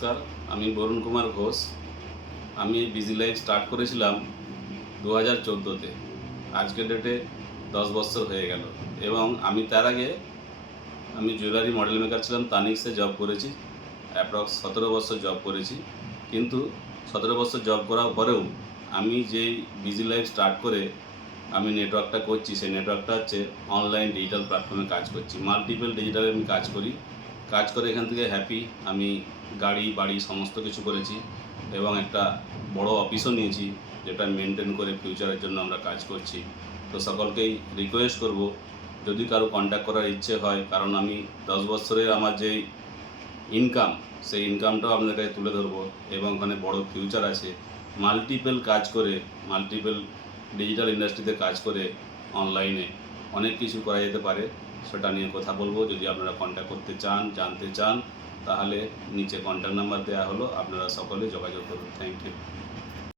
নমস্কার, আমি বরুণ কুমার ঘোষ। আমি বিজি লাইফ স্টার্ট করেছিলাম 2014-তে। আজকের ডেটে 10 বছর হয়ে গেল। এবং আমি তার আগে জুয়েলারি মডেল মেকার ছিলাম, তানিক্সে জব করেছি। অ্যাপ্রক্স 17 বছর জব করেছি। কিন্তু 17 বছর জব করার পরেও আমি যেই বিজি লাইফ স্টার্ট করে আমি নেটওয়ার্কটা করছি, সেই নেটওয়ার্কটা হচ্ছে অনলাইন ডিজিটাল প্ল্যাটফর্মে কাজ করছি। মাল্টিপল ডিজিটালে আমি কাজ করে এখান থেকে হ্যাপি। আমি গাড়ি বাড়ি সমস্ত কিছু করেছি এবং একটা বড় অফিসও নিয়েছি, যেটা মেনটেন করে ফিউচারের জন্য আমরা কাজ করছি। তো সকলকেই রিকোয়েস্ট করব, যদি কারো কন্ট্যাক্ট করার ইচ্ছে হয়, কারণ আমি 10 বছরের আমার যেই ইনকাম, সেই ইনকামটাও আপনাদের কাছে তুলে ধরবো এবং ওখানে বড় ফিউচার আছে। মাল্টিপল কাজ করে, মাল্টিপল ডিজিটাল ইন্ডাস্ট্রিতে কাজ করে অনলাইনে অনেক কিছু করা যেতে পারে, সেটা নিয়ে কথা বলবো। যদি আপনারা কন্ট্যাক্ট করতে চান, জানতে চান, তাহলে নিচে কন্ট্যাক্ট নাম্বার দেওয়া হলো, আপনারা সকলে যোগাযোগ করুন। Thank you.